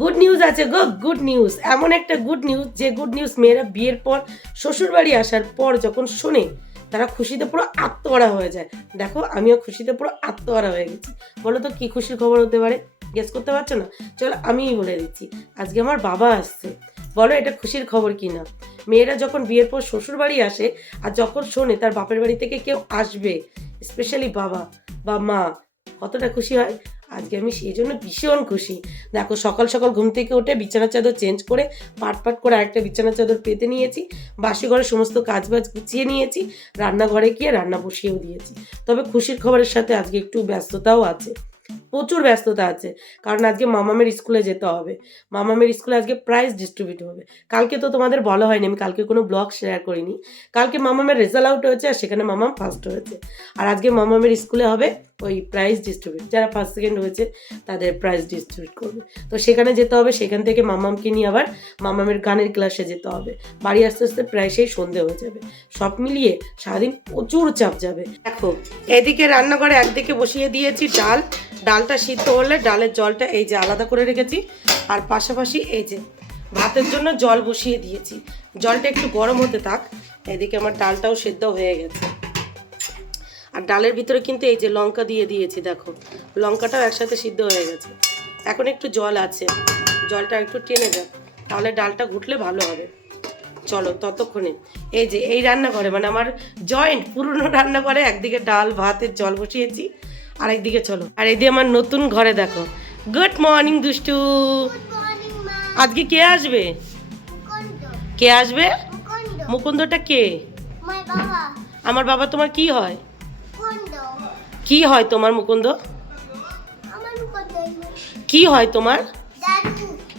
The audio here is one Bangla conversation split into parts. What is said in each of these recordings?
গুড নিউজ আছে গো, গুড নিউজ। এমন একটা গুড নিউজ, যে গুড নিউজ মেয়েরা বিয়ের পর শ্বশুর বাড়ি আসার পর যখন শোনে তারা খুশিতে পুরো আত্মহারা হয়ে যায়। দেখো আমিও খুশিতে পুরো আত্মহারা হয়ে গেছি। বলো তো কি খুশির খবর হতে পারে? গেস করতে পারছো না? চলো আমিই বলে দিচ্ছি, আজকে আমার বাবা আসছে। বলো এটা খুশির খবর কি না? মেয়েরা যখন বিয়ের পর শ্বশুর বাড়ি আসে আর যখন শোনে তার বাপের বাড়ি থেকে কেউ আসবে, স্পেশালি বাবা বা মা, কতটা খুশি হয়। আজকে আমি সেই জন্য ভীষণ খুশি। দেখো সকাল সকাল ঘুম থেকে উঠে বিছানার চাদর চেঞ্জ করে পাট করে আরেকটা বিছানার চাদর পেতে নিয়েছি, বাসি ঘরে সমস্ত কাজবাজ গুছিয়ে নিয়েছি, রান্নাঘরে গিয়ে রান্না বসিয়েও দিয়েছি। তবে খুশির খবরের সাথে আজকে একটু ব্যস্ততাও আছে, প্রচুর ব্যস্ততা আছে। কারণ আজকে মামামের স্কুলে যেতে হবে। মামামের স্কুলে আজকে প্রাইজ ডিস্ট্রিবিউট হবে। কালকে তো তোমাদের বলা হয়নি, আমি কালকে কোনো ব্লগ শেয়ার করিনি। কালকে মামামের রেজাল্ট আউট হয়েছে আর সেখানে মামাম ফার্স্ট হয়েছে। আর আজকে মামামের স্কুলে হবে ওই প্রাইজ ডিস্ট্রিবিউট, যারা ফার্স্ট সেকেন্ড হয়েছে তাদের প্রাইজ ডিস্ট্রিবিউট করবে। তো সেখানে যেতে হবে, সেখান থেকে মামামকে নিয়ে আবার মামামের গানের ক্লাসে যেতে হবে। বাড়ি আস্তে আস্তে প্রায় সেই সন্ধে হয়ে যাবে। সব মিলিয়ে সারাদিন প্রচুর চাপ যাবে। দেখো এদিকে রান্নাঘরে একদিকে বসিয়ে দিয়েছি ডাল, ডালটা সিদ্ধ হলে ডালের জলটা এই যে আলাদা করে রেখেছি, আর পাশাপাশি এই যে ভাতের জন্য জল বসিয়ে দিয়েছি। জলটা একটু গরম হতে থাক। এদিকে আমার ডালটাও সিদ্ধ হয়ে গেছে। আর ডালের ভিতরে কিন্তু এই যে লঙ্কা দিয়ে দিয়েছি, দেখো লঙ্কাটাও একসাথে সিদ্ধ হয়ে গেছে। এখন একটু জল আছে, জলটা একটু টেনে যাক, তাহলে ডালটা ঘুটলে ভালো হবে। চলো ততক্ষণে এই যে এই রান্নাঘরে, মানে আমার জয়েন্ট পুরনো রান্নাঘরে একদিকে ডাল ভাতের জল বসিয়েছি, আর একদিকে চলো আর এইদিকে আমার নতুন ঘরে দেখো। গুড মর্নিং দুষ্টু। আজকে কে আসবে? কে আসবে? মুকুন্দটা কে? আমার বাবা। তোমার কি হয়? কি হয় তোমার মুকুন্দ? কি হয় তোমার?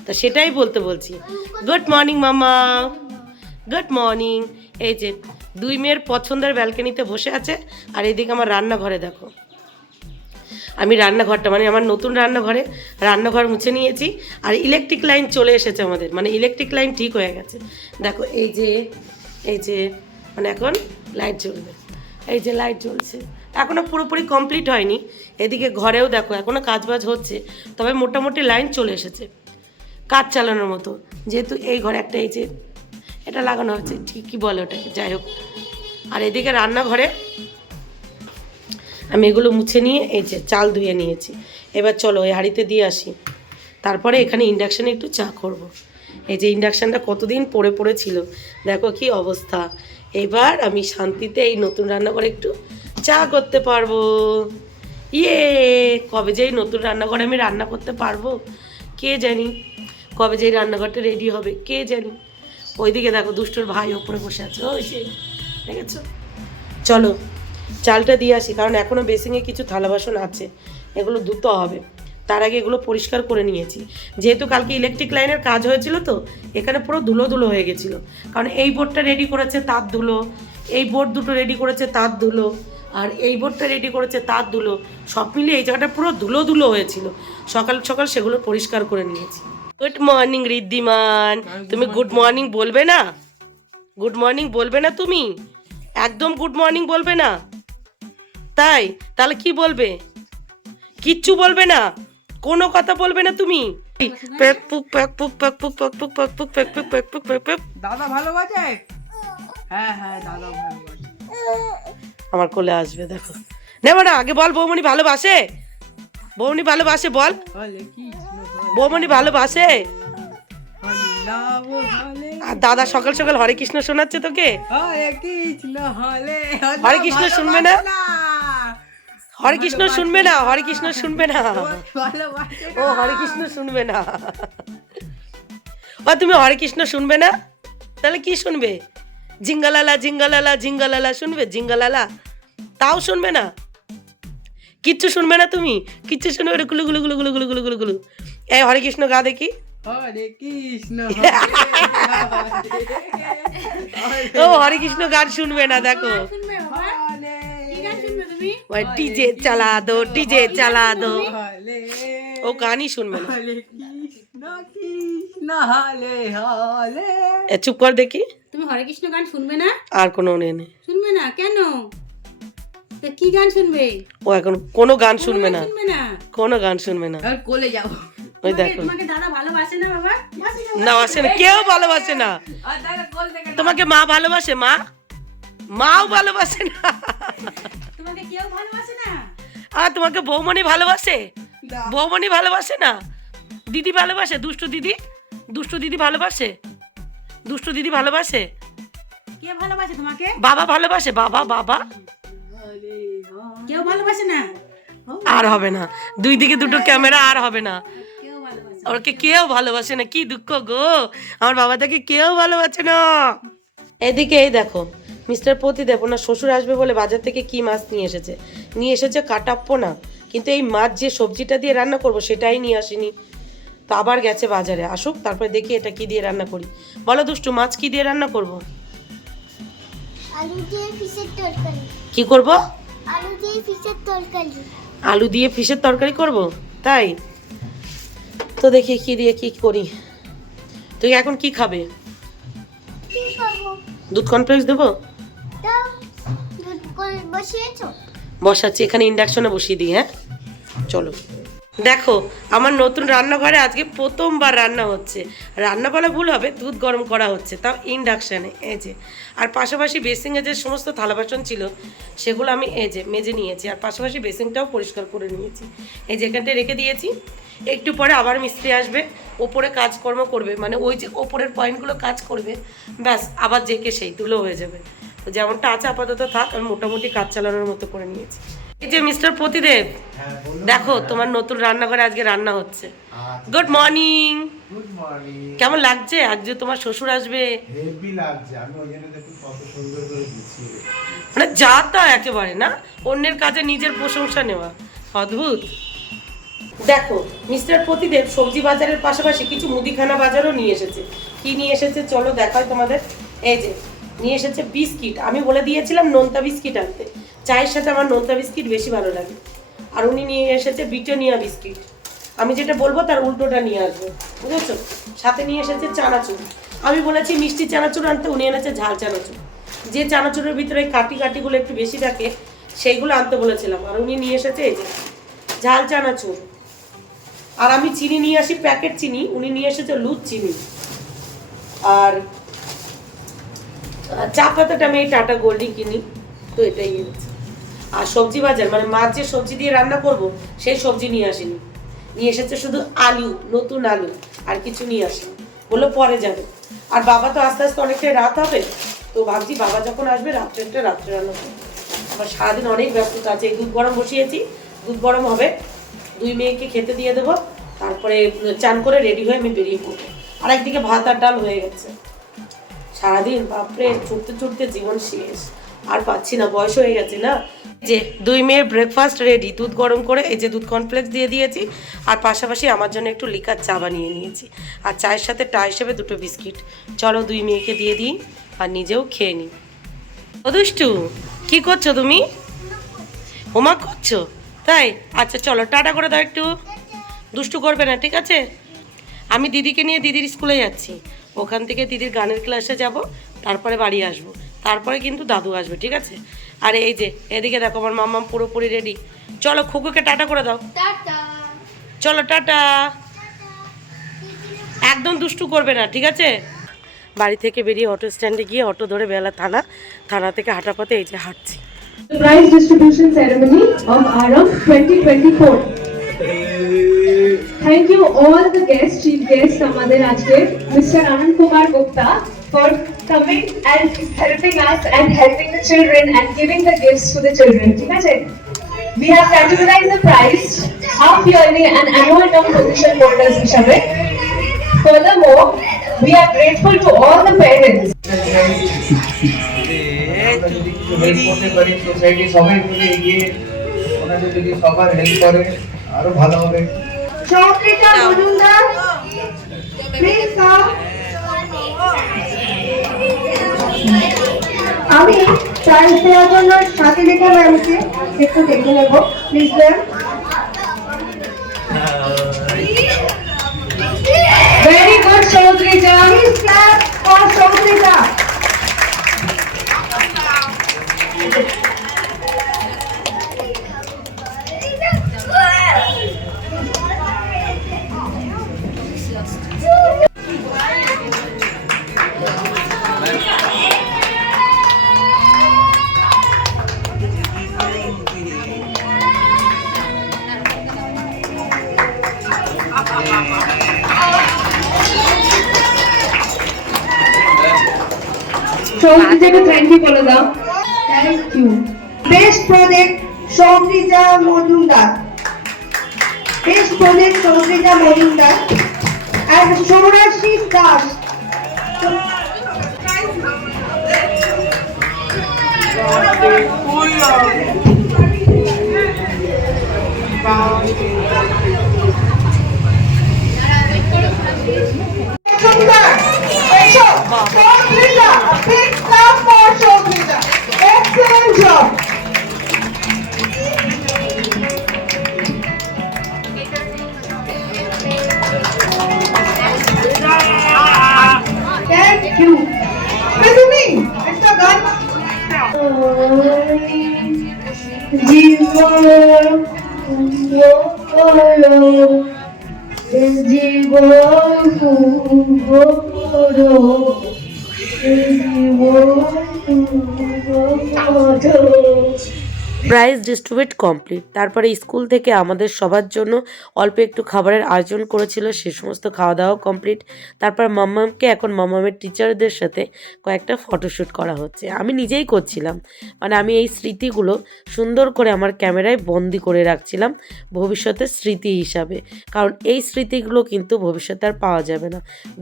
তা সেটাই বলছি। গুড মর্নিং মামা, গুড মর্নিং। এই যে দুই মেয়ের পছন্দের ব্যালকনিতে বসে আছে, আর এইদিকে আমার রান্নাঘরে দেখো। আমি রান্নাঘরটা, মানে আমার নতুন রান্নাঘর মুছে নিয়েছি। আর ইলেকট্রিক লাইন চলে এসেছে আমাদের, মানে ইলেকট্রিক লাইন ঠিক হয়ে গেছে। দেখো এই যে মানে এখন লাইট জ্বলবে। এই যে লাইট জ্বলছে, এখনও পুরোপুরি কমপ্লিট হয়নি। এদিকে ঘরেও দেখো এখনও কাজবাজ হচ্ছে, তবে মোটামুটি লাইন চলে এসেছে কাজ চালানোর মতো। যেহেতু এই ঘরে একটা এই যে এটা লাগানো হচ্ছে, ঠিক কী বলে ওটাকে, যাই হোক। আর এদিকে রান্নাঘরে আমি এগুলো মুছে নিয়ে এই যে চাল ধুয়ে নিয়েছি। এবার চলো এই হাঁড়িতে দিয়ে আসি, তারপরে এখানে ইন্ডাকশানে একটু চা করব। এই যে ইন্ডাকশানটা কতদিন পড়ে ছিল, দেখো কি অবস্থা। এবার আমি শান্তিতে এই নতুন রান্নাঘরে একটু চা করতে পারবো। ইয়ে, কবে যে এই নতুন রান্নাঘরে আমি রান্না করতে পারবো কে জানি, কবে যে এই রান্নাঘরটা রেডি হবে কে জানি। ওইদিকে দেখো দুষ্টুর ভাই ওপরে বসে আছে, ওই যে দেখেছো। চলো চালটা দিয়ে আসি, কারণ এখনও বেসিংয়ে কিছু থালা বাসন আছে, এগুলো ধুতে হবে। তার আগে এগুলো পরিষ্কার করে নিয়েছি, যেহেতু কালকে ইলেকট্রিক লাইনের কাজ হয়েছিল তো এখানে পুরো ধুলো হয়ে গেছিলো। কারণ এই বোর্ডটা রেডি করেছে তার ধুলো, এই বোর্ড দুটো রেডি করেছে তার ধুলো, আর এই বোর্ডটা রেডি করেছে তার ধুলো, সব মিলিয়ে এই জায়গাটা পুরো ধুলো হয়েছিল। সকাল সকাল সেগুলো পরিষ্কার করে নিয়েছি। গুড মর্নিং ঋদ্ধিমান, তুমি গুড মর্নিং বলবে না? গুড মর্নিং বলবে না তুমি? একদম গুড মর্নিং বলবে না? তাই তাহলে কি বলবে? কিচ্ছু বলবে না, কোনো কথা বলবে না তুমি? দাদা ভালোবাসে? হ্যাঁ দাদা ভালোবাসে। আমার কোলে আসবে, দেখো। নেবো না, আগে বল বৌমনি ভালোবাসে? বৌমনি ভালোবাসে বল, বৌমনি ভালোবাসে? আর দাদা সকাল সকাল হরে কৃষ্ণ শোনাচ্ছে তোকে। হরে কৃষ্ণ শুনবে না? হরে কৃষ্ণ শুনবে না? হরে কৃষ্ণ শুনবে না? ও হরে কৃষ্ণ শুনবে না। ও তুমি হরে কৃষ্ণ শুনবে না? তাহলে কি শুনবে? জিঙ্গালালা জিঙ্গালালা জিঙ্গালালা শুনবে? জিঙ্গালালা তাও শুনবে না? কিচ্ছু শুনবে না তুমি? কিচ্ছু শুনবে না? গুলু গুলু গুলু গুলু গুলু গুলু গুলু গুলু। এই হরে কৃষ্ণ গা দেখি। হরে কৃষ্ণ। ও হরে কৃষ্ণ গান শুনবে না, দেখো। ডিজে চালা দো, ডিজে চালা দো, ও গানই শুনবে না। চুপ কর দেখি। তুমি হরে কৃষ্ণ গান শুনবে না? আর কোনো নেই। শুনবে না কেন? কি গান শুনবে? ও এখন কোনো গান শুনবে না, শুনবে না, কোনো গান শুনবে না। কোলে যাও। ওই দেখো তোমাকে দাদা ভালোবাসে না বাবা? বাসে না? না বাসে না, কেউ ভালোবাসে না। আর দাদা কোল থেকে তোমাকে মা ভালোবাসে? মাও ভালোবাসে না। তোমাকে কেউ ভালোবাসে না? আর তোমাকে বৌমনি ভালোবাসে? না। বৌমনি ভালোবাসে না। দিদি ভালোবাসে? দুষ্টু দিদি ভালোবাসে? দুষ্টু দিদি ভালোবাসে? কে ভালোবাসে তোমাকে? বাবা ভালোবাসে? বাবা আরে কেউ ভালোবাসে না? আর হবে না, দুই দিকে দুটো ক্যামেরা, আর হবে না। কেউ ভালোবাসে না। ওকে কেউ ভালোবাসে না, কি দুঃখ গো, আমার বাবাটাকে কেউ ভালোবাসে না। এদিকে এই দেখো মিস্টার প্রতিদেব ওনার শ্বশুর আসবে বলে বাজার থেকে কি মাছ নিয়ে এসেছে কাটাপ্পো, কিন্তু এই মাছ যে সবজিটা দিয়ে রান্না করব সেটাই নিয়ে আসেনি। তো আবার গেছে বাজারে, আসুক তারপরে দেখি এটা কি দিয়ে রান্না করি। বলো দুষ্টু, মাছ কি দিয়ে রান্না করব? আলু দিয়ে ফিশের তরকারি। কি করব? আলু দিয়ে ফিশের তরকারি। আলু দিয়ে ফিশের তরকারি করব, তাই তো দেখি কি দিয়ে কি করি। তুই এখন কি খাবে? কি করবো? দুধ কর্নফ্লেক্স দেবো? দাও, দুধ করে বসিয়েছো? বসাচ্ছি, এখানে ইন্ডাকশনে বসিয়ে দিই। হ্যাঁ চলো। দেখো আমার নতুন রান্নাঘরে আজকে প্রথমবার রান্না হচ্ছে। রান্না বলা ভুল হবে, দুধ গরম করা হচ্ছে, তাও ইন্ডাকশানে। এই যে, আর পাশাপাশি বেসিংয়ে যে সমস্ত থালা বাসন ছিল সেগুলো আমি এই যে মেজে নিয়েছি, আর পাশাপাশি বেসিংটাও পরিষ্কার করে নিয়েছি। এই যে এখানটা রেখে দিয়েছি। একটু পরে আবার মিস্ত্রি আসবে, ওপরে কাজকর্ম করবে, মানে ওই যে ওপরের পয়েন্টগুলো কাজ করবে, ব্যাস আবার যেকে সেই তুলো হয়ে যাবে। তো যেমনটা আছে আপাতত থাক, আমি মোটামুটি কাজ চালানোর মতো করে নিয়েছি। এই যে মিস্টার প্রতিদেব, দেখো তোমার নতুন রান্নাঘরে আজকে রান্না হচ্ছে। Good morning. Good morning. কেমন লাগছে আজকে তোমার শ্বশুর আসবে? হেভি লাগছে, আমি ওই জন্য দেখুন কত সুন্দর করে গুছিয়ে রেখেছি। মানে যা তা একেবারে না, অন্যের কাজে নিজের প্রশংসা নেওয়া, অদ্ভুত। দেখো মিস্টার প্রতিদেব সবজি বাজারের পাশাপাশি কিছু মুদিখানা বাজারও নিয়ে এসেছে। কি নিয়ে এসেছে চলো দেখাই তোমাদের। এই যে নিয়ে এসেছে বিস্কিট। আমি বলে দিয়েছিলাম নোনতা বিস্কিট আনতে, চায়ের সাথে আমার নোনতা বিস্কিট বেশি ভালো লাগে। আর উনি নিয়ে এসেছে ব্রিটানিয়া বিস্কিট। আমি যেটা বলবো তার উল্টোটা নিয়ে আসবো, বুঝেছো? সাথে নিয়ে এসেছে চানাচুর। আমি বলেছি মিষ্টি চানাচুর আনতে, উনি এনেছে ঝাল চানাচুর। যে চানাচুরের ভিতরে কাটিগুলো একটু বেশি থাকে সেইগুলো আনতে বলেছিলাম, আর উনি নিয়ে এসেছে এই যে ঝাল চানাচুর। আর আমি চিনি নিয়ে আসি প্যাকেট চিনি, উনি নিয়ে এসেছে লুজ চিনি। আর চা পাতাটা আমি এই টাটা গোল্ডই কিনি, তো এটাই এনেছে। আর সবজি বাজার মানে মাছ যে সবজি দিয়ে রান্না করব সেই সবজি নিয়ে আসেনি, নিয়ে এসেছে শুধু আলু, নতুন আলু, আর কিছু নিয়ে আসেনি, বললো পরে যাবে। আর বাবা তো আস্তে আস্তে অনেকটাই রাত হবে, তো ভাবছি বাবা যখন আসবে রাত্রে রান্না করবো। আবার সারাদিন অনেক ব্যস্ততা আছে। এই দুধ গরম বসিয়েছি, দুধ গরম হবে, দুই মেয়েকে খেতে দিয়ে দেবো, তারপরে চান করে রেডি হয়ে আমি বেরিয়ে পড়বো। আর একদিকে ভাত আর ডাল হয়ে গেছে। সারাদিন বাপরে ছুটতে জীবন শেষ, আর পাচ্ছি না, বয়স হয়ে গেছে না। যে দুই মেয়ের ব্রেকফাস্ট রেডি, দুধ গরম করে এই যে দুধ কর্নফ্লেক্স দিয়ে দিয়েছি, আর পাশাপাশি আমার জন্য একটু লিকার চা বানিয়ে নিয়েছি, আর চায়ের সাথে টা হিসেবে দুটো বিস্কিট। চলো দুই মেয়েকে দিয়ে দিই আর নিজেও খেয়ে নিই। ও দুষ্টু, কি করছো তুমি? হোমওয়ার্ক করছো তাই? আচ্ছা চলো টাটা করে দাও, একটু দুষ্টু করবে না, ঠিক আছে? আমি দিদিকে নিয়ে দিদির স্কুলে যাচ্ছি, ওখান থেকে দিদির গানের ক্লাসে যাব, তারপরে বাড়ি আসব, তারপরে কিন্তু দাদু আসবে, ঠিক আছে? আর এই যে এদিকে দেখো আমার মাম্মাম পুরোপুরি রেডি। চলো খুকুকে টাটা করে দাও, টাটা। চলো টাটা। একদম দুষ্টু করবে না, ঠিক আছে? বাড়ি থেকে বেরিয়ে অটো স্ট্যান্ডে গিয়ে অটো ধরে বেলা থানা থেকে হাঁটা পথে এই যে হাঁটছি। Prize distribution ceremony of Aram 2024. Thank you all the guests, chief guests, Amader Ajke, Mr. Anand Kumar Gupta, for coming and helping us and helping the children and giving the gifts to the children. We have categorized the prize half yearly and annual term position holders হিসাবে. Furthermore, we are grateful to all the parents. আমরা যদি কিছু হেল্প করতে পারি সোসাইটি সবাই মিলে এগিয়ে ওনাদের যদি সবার হেল্প করে আরো ভালো হবে। Chaukrita Mujumdar, please come. আমি প্রাইজ দেওয়ার জন্য সাথে দেখে ম্যামকে একটু দেখে নেব, please ma'am. Very good, Chaukrita. Please clap for Chaukrita. সৌমিত্রকে থ্যাংক ইউ বলে দাও। Thank you. Best project Soumitra Majumdar, best project Soumitra Majumdar and Sourashis Das. সুন্দর, এসো Soumitra, big clap for Soumitra, excellent job. Thank you. তুমি একটা গান জীবন প্রাইজ ডিস্ট্রিবিউট কমপ্লিট। তারপরে স্কুল থেকে আমাদের সবার জন্য অল্প একটু খাবারের আয়োজন করেছিল, সে সমস্ত খাওয়া দাওয়া কমপ্লিট। তারপর মাম্মামকে এখন মাম্মামের টিচারদের সাথে কয়েকটা ফটোশ্যুট করা হচ্ছে, আমি নিজেই করছিলাম। মানে আমি এই স্মৃতিগুলো সুন্দর করে আমার ক্যামেরায় বন্দি করে রাখছিলাম ভবিষ্যতের স্মৃতি হিসাবে, কারণ এই স্মৃতিগুলো কিন্তু ভবিষ্যতে আর পাওয়া যাবে না,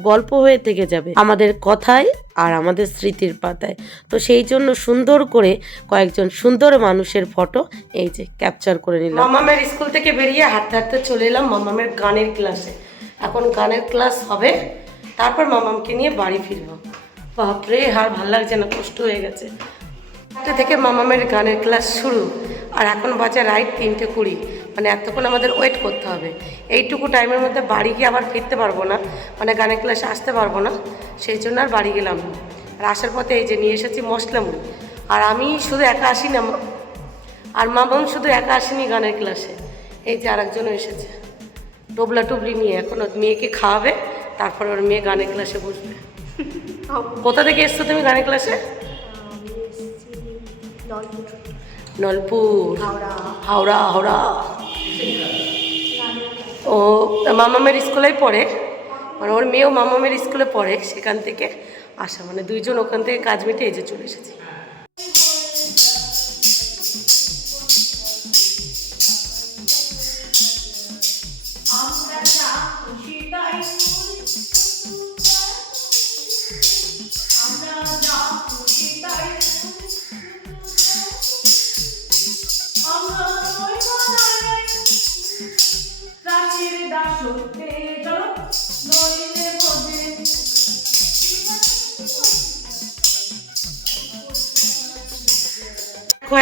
গল্প হয়ে থেকে যাবে আমাদের কথায় আর আমাদের স্মৃতির পাতায়। তো সেই জন্য সুন্দর করে কয়েকজন সুন্দর মানুষের ফটো এই যে ক্যাপচার করে নিলাম। মামামের স্কুল থেকে বেরিয়ে হাঁটতে হাঁটতে চলে এলাম মামামের গানের ক্লাসে। এখন গানের ক্লাস হবে, তারপর মামামকে নিয়ে বাড়ি ফিরবো। বাপরে আর ভালো লাগছে না, কষ্ট হয়ে গেছে। 4টে থেকে মামামের গানের ক্লাস শুরু, আর এখন বাজে রাইট 3:20। মানে এতক্ষণ আমাদের ওয়েট করতে হবে। এইটুকু টাইমের মধ্যে বাড়ি গিয়ে আবার ফিরতে পারবো না, মানে গানের ক্লাসে আসতে পারবো না, সেই জন্য আর বাড়ি গেলাম না। আর আসার পথে এই যে নিয়ে এসেছি মশলা মুড়ি। আর আমি শুধু একা আসি না, আর মামাম শুধু একা আসেনি গানের ক্লাসে, এই যে আরেকজনও এসেছে টবলা টুবলি নিয়ে। এখন ওর মেয়েকে খাওয়াবে, তারপর ওর মেয়ে গানের ক্লাসে বসবে। কোথা থেকে এসছো তুমি গানের ক্লাসে? নলপুর, হাওড়া। হাওড়া ও মামামের স্কুলেই পড়ে, মানে ওর মেয়েও মামামের স্কুলে পড়ে, সেখান থেকে আসা। মানে দুইজন ওখান থেকে কাজ মিটে এই যে চলে এসেছি।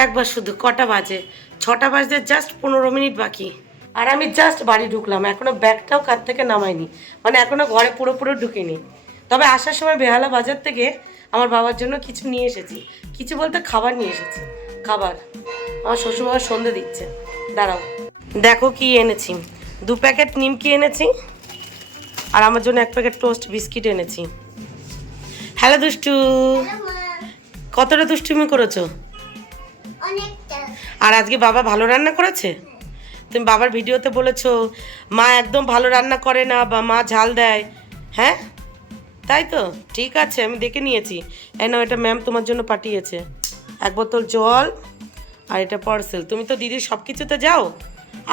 একবার শুধু কটা বাজে? 6টা বাজতে জাস্ট 15 মিনিট বাকি, আর আমি জাস্ট বাড়ি ঢুকলাম, এখনো ব্যাগটাও কাঁধ থেকে নামাইনি, মানে এখনো ঘরে পুরোপুরি ঢুকিনি। তবে আসার সময় বেহালা বাজার থেকে আমার বাবার জন্য কিছু নিয়ে এসেছি, কিছু বলতে খাবার নিয়ে এসেছি। খাবার আমার শ্বশুরবাবা সন্ধে দিচ্ছে, দাঁড়াও দেখো কি এনেছি। 2 প্যাকেট নিমকি এনেছি, আর আমার জন্য 1 প্যাকেট টোস্ট বিস্কিট এনেছি। হ্যালো দুষ্টু, কতটা দুষ্টুমি করেছো? অনেকটা। আর আজকে বাবা ভালো রান্না করেছে? তুমি বাবার ভিডিওতে বলেছো মা একদম ভালো রান্না করে না, বা মা ঝাল দেয়, হ্যাঁ তাই তো? ঠিক আছে, আমি দেখে নিয়েছি। নাও এটা ম্যাম তোমার জন্য পাঠিয়েছে, 1 বোতল জল, আর এটা পার্সেল। তুমি তো দিদির সব কিছুতে যাও,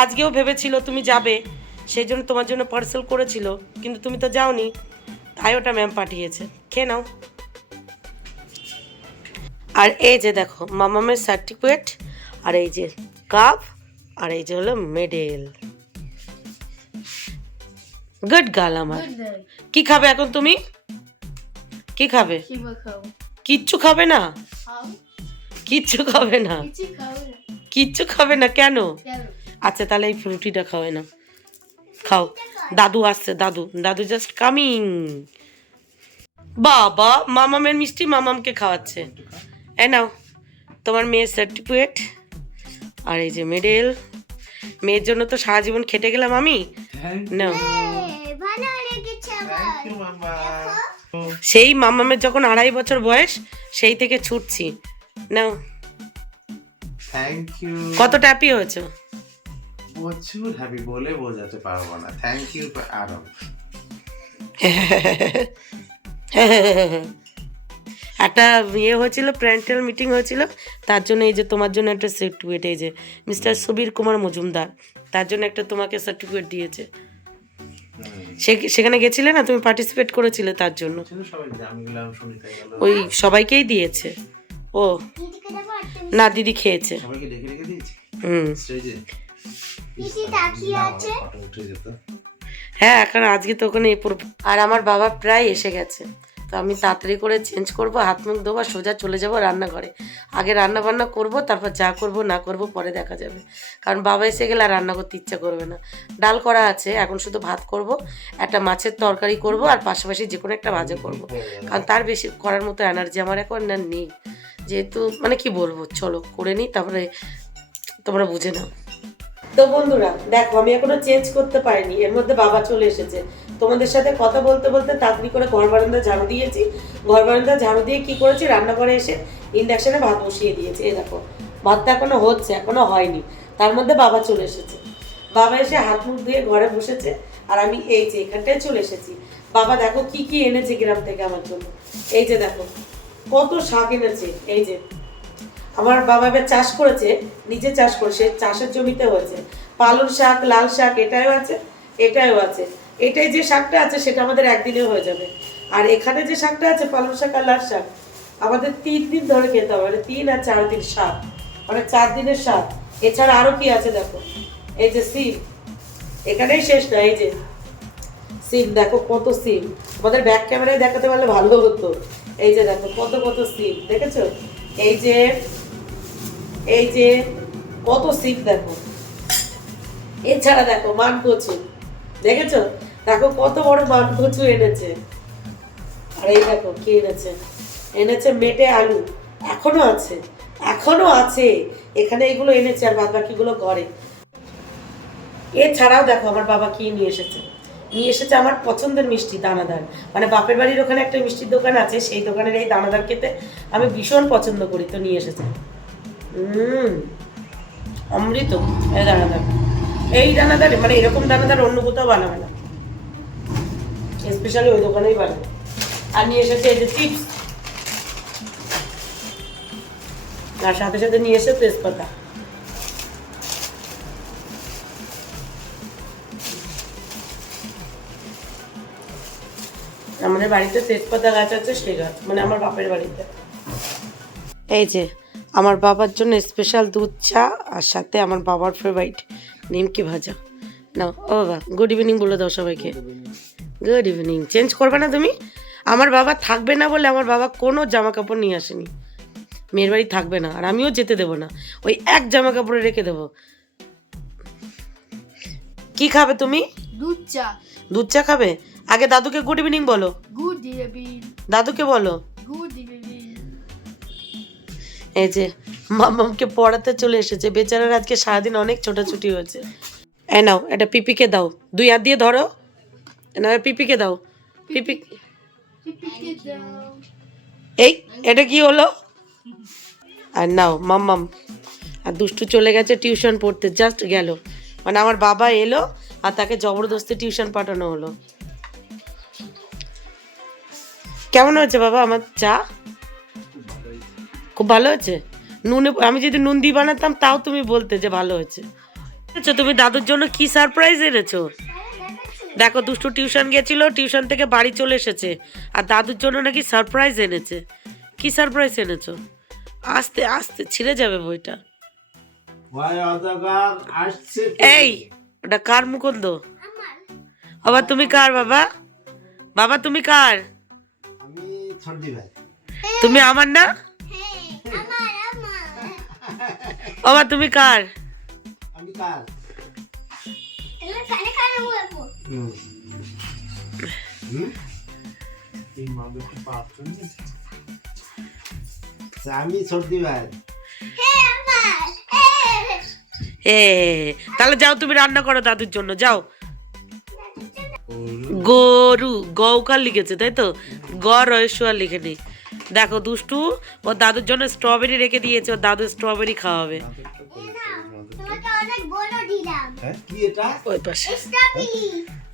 আজকেও ভেবেছিল তুমি যাবে, সেই জন্য তোমার জন্য পার্সেল করেছিল, কিন্তু তুমি তো যাওনি, তাই ওটা ম্যাম পাঠিয়েছে, খেয়ে নাও। আর এই যে দেখো মামামের সার্টিফিকেট, আর এই যে কাপ, আর এই যে হলো মেডেল। গুড গার্ল আমার। কি খাবে এখন তুমি? কি খাবে? কিচ্ছু খাবে না? কিচ্ছু খাবে না? কিচ্ছু খাবে না কেন? আচ্ছা তাহলে এই ফ্রুটিটা খাবে না, খাও। দাদু আসছে, দাদু জাস্ট কামিং। বাবা মামামের মিষ্টি মামামকে খাওয়াচ্ছে। এই নাও তোমার মেয়ের সার্টিফিকেট, আর এই যে মেডেল। মেয়ের জন্য তো সারা জীবন খেটে গেলাম আমি। নাও, ভালো লেগেছে আমার। সেই মামামের যখন 2.5 বছর বয়স, সেই থেকে ছুটছি। নাও। Thank you. কতটা হ্যাপি হয়েছো? প্রচুর হ্যাপি, বলে বোঝাতে পারবো না। থ্যাংক ইউ আরব। একটা ইয়ে হয়েছিল, প্যারেন্টাল মিটিং হয়েছিল, তার জন্য এই যে তোমার জন্য একটা সার্টিফিকেট, এই যে মিস্টার সুবীর কুমার মজুমদার, তার জন্য একটা তোমাকে সার্টিফিকেট দিয়েছে। সেখানে গেছিলে না, তুমি পার্টিসিপেট করেছিলে, তার জন্য সবাই আমি গেলাম, সুনিতা গেল, ওই সবাইকেই দিয়েছে। ও দিদিকে দেবো আর তুমি না, দিদি খেয়েছে। সবাইকে ডেকে রেখে দিয়েছি হুম, স্টেজে। দিদি তাকিয়ে আছে ফটো উঠে যেত। হ্যাঁ, এখন আজকে তো ওখানে আর আমার বাবা প্রায় এসে গেছে, তো আমি তাড়াতাড়ি করে চেঞ্জ করব, হাত মুখ ধোবো, সোজা চলে যাব রান্নাঘরে। আগে রান্না বান্না করব, তারপর যা করব না করব পরে দেখা যাবে, কারণ বাবা এসে গেলে আর রান্না করতে ইচ্ছা করবে না। ডাল করা আছে, এখন শুধু ভাত করব, একটা মাছের তরকারি করব, আর পাশাপাশি যে কোনো একটা ভাজা করব, কারণ তার বেশি করার মতো এনার্জি আমার এখন না নেই, যেহেতু মানে কি বলবো, চলো করে নিই, তারপরে তোমরা বুঝে নাও। তো বন্ধুরা দেখো, আমি এখনো চেঞ্জ করতে পারিনি, এর মধ্যে বাবা চলে এসেছে। তোমাদের সাথে কথা বলতে বলতে তাড়াতাড়ি করে ঘর বারান্দা ঝাড়ু দিয়েছি, ঘর বারান্দা ঝাড়ু দিয়ে কি করেছি, রান্নাঘরে এসে ইন্ডাকশনে ভাত বসিয়ে দিয়েছি। এই দেখো ভাতটা এখনো হচ্ছে, এখনো হয়নি, তার মধ্যে বাবা চলে এসেছে। বাবা এসে হাত মুখ ধুয়ে ঘরে বসেছে, আর আমি এই যে এখানটায় চলে এসেছি। বাবা দেখো কি কি এনেছে গ্রাম থেকে আমার জন্য। এই যে দেখো কত শাক এনেছে, এই যে আমার বাবা এবার চাষ করেছে, নিজে চাষ করেছে, চাষের জমিতে হয়েছে পালং শাক, লাল শাক, এটাও আছে, এটাও আছে। এটাই যে শাকটা আছে সেটা আমাদের একদিনে হয়ে যাবে, আর এখানে যে শাকটা আছে পালং শাক আর লাল শাক আমাদের 3 দিন ধরে খেতে হবে, মানে 3 আর 4 দিন শাক, মানে 4 দিনের শাক। এছাড়া আরো কি আছে দেখো, এই যে সিম, এখানেই শেষ না, এই যে সিম, দেখো কত সিম, আমাদের ব্যাক ক্যামেরায় দেখাতে পারলে ভালো হতো। এই যে দেখো কত কত সিম, দেখেছো? এই যে কত সিম দেখো। এছাড়া দেখো মান কচু, দেখেছো? দেখো কত বড় মান কচু এনেছে। আর এই দেখো কি এনেছে মেটে আলু, এখনো আছে এখানে, এগুলো এনেছে, আর বাদ বাকিগুলো ঘরে। এছাড়াও দেখো আমার বাবা কি নিয়ে এসেছে আমার পছন্দের মিষ্টি, দানাদার। মানে বাপের বাড়ির ওখানে একটা মিষ্টির দোকান আছে, সেই দোকানের এই দানাদার খেতে আমি ভীষণ পছন্দ করি, তো নিয়ে এসেছে। অমৃত এই দানাদার, মানে এরকম দানাদার অন্য কোথাও বানাবে না, স্পেশালি ওই দোকানেই বানাবে। আর নিয়ে এসেছে এই যে চিপস, আর সাথে সাথে নিয়ে এসে তেজপাতা। আমাদের বাড়িতে তেজপাতা গাছ আছে, সেই গাছ, মানে আমার বাপের বাড়িতে। এই যে আমার বাবার জন্য স্পেশাল দুধ চা, আর সাথে আমার বাবার ফেভারিট নিমকি ভাজা। নাও ও বাবা, গুড ইভিনিং বলে দাও সবাইকে। Good evening. চেঞ্জ করবে না তুমি? আমার বাবা থাকবে না বলে আমার বাবা কোনো জামা কাপড় নিয়ে আসেনি, মেয়ের বাড়ি থাকবে না, আর আমিও যেতে দেবো না, ওই এক জামা কাপড়ে রেখে দেবো। কি খাবে তুমি? দুধ চা খাবে? আগে দাদুকে গুড ইভিনিং বলো। Good evening. দাদুকে বলো গুড ইভিনিং। এই যে মামামকে পড়াতে চলে এসেছে, বেচারার আজকে সারাদিন অনেক ছোটাছুটি হয়েছে। এই নাও, এটা পিপিকে দাও, 2 হাত দিয়ে ধরো, না পিপিকে দাও, পিপি। এই এটা কি হলো? আর নাও মাম্মাম। আর দুষ্টু চলে গেছে টিউশন পড়তে, জাস্ট গেল, মানে আমার বাবা এলো আর তাকে জবরদস্তি টিউশন পাঠানো হলো। কেমন হয়েছে বাবা আমার চা? খুব ভালো হয়েছে। নুনে, আমি যদি নুন দিয়ে বানাতাম তাও তুমি বলতে যে ভালো হয়েছে। তুমি দাদুর জন্য কি সারপ্রাইজ এনেছো? দেখো দুষ্টু টিউশন গেছিল, টিউশন থেকে বাড়ি চলে এসেছে, আর দাদুর জন্য নাকি সারপ্রাইজ এনেছে। কি সারপ্রাইজ এনেছো? আস্তে আস্তে ছিঁড়ে যাবে বইটা। এই ওটা কার মুকুন্দ? বাবা তুমি কার? বাবা তুমি কার? তুমি আমার না? বাবা তুমি কার? আমি সর্দি ভাই। তাহলে যাও তুমি রান্না করো দাদুর জন্য, যাও। গরু গৌকার লিখেছে তাই তো, রয়েশ্বর লিখেনি। দেখো দুষ্টু ও দাদুর জন্য স্ট্রবেরি রেখে দিয়েছে, ও দাদু স্ট্রবেরি খাওয়াবে।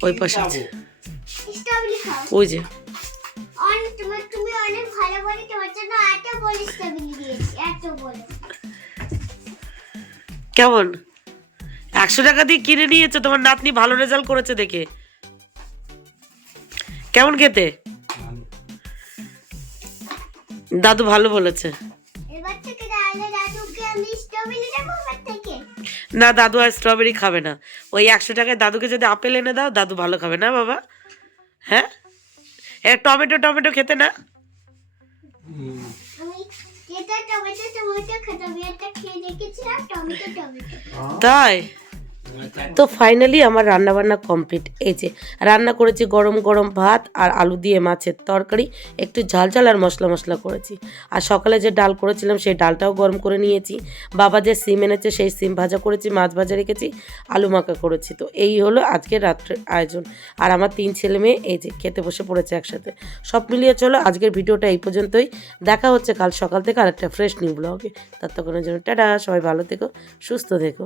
ওই পাশে আছে, ওই যে তুমি অনেক ভালো বলে তোমার জন্য পলিস্টেবিল দিয়েছি এত বড়। কেমন 100 টাকা দিয়ে কিনে নিয়েছো, তোমার নাতনি ভালো রেজাল্ট করেছে দেখে। কেমন খেতে? দাদু ভালো বলেছে। এবার থেকে তাহলে দাদুকে আমি স্ট্রবেরি দেবো এবার থেকে। না, দাদু আর স্ট্রবেরি খাবে না। ওই 100 টাকায় দাদুকে যদি আপেল এনে দাও, দাদু ভালো খাবে না বাবা। হ্যাঁ, টমেটো খেতে না? আমি এটা টমেটো খেতে হবে, এটা খেয়ে দেখেছিলাম টমেটো। তাই তো ফাইনালি আমার রান্না বান্না কমপ্লিট। এই যে রান্না করেছি গরম গরম ভাত আর আলু দিয়ে মাছের তরকারি, একটু ঝাল ঝাল আর মশলা করেছি। আর সকালে যে ডাল করেছিলাম সেই ডালটাও গরম করে নিয়েছি। বাবা যে সিম এনেছে সেই সিম ভাজা করেছি, মাছ ভাজা রেখেছি, আলু মাখা করেছি। তো এই হলো আজকের রাত্রের আয়োজন। আর আমার 3 ছেলে মেয়ে এই যে খেতে বসে পড়েছে একসাথে। সব মিলিয়ে চলো আজকের ভিডিওটা এই পর্যন্তই। দেখা হচ্ছে কাল সকাল থেকে আরেকটা ফ্রেশ নিউ ব্লগে। ততক্ষণের জন্য টাটা, সবাই ভালো থেকো, সুস্থ থেকো।